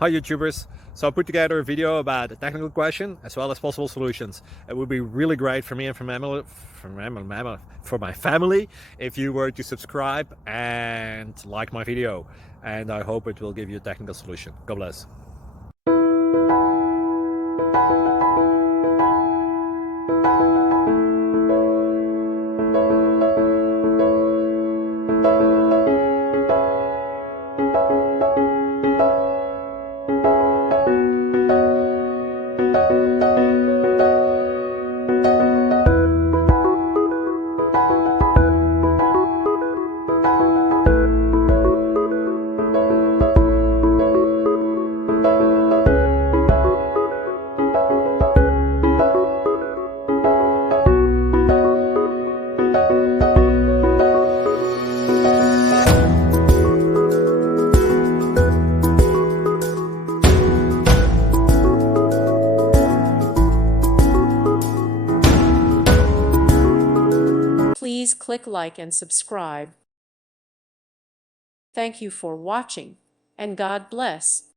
Hi YouTubers! So I put together a video about a technical question as well as possible solutions. It would be really great for me and for my family if you were to subscribe and like my video, and I hope it will give you a technical solution. God bless. Please click like and subscribe. Thank you for watching, and God bless.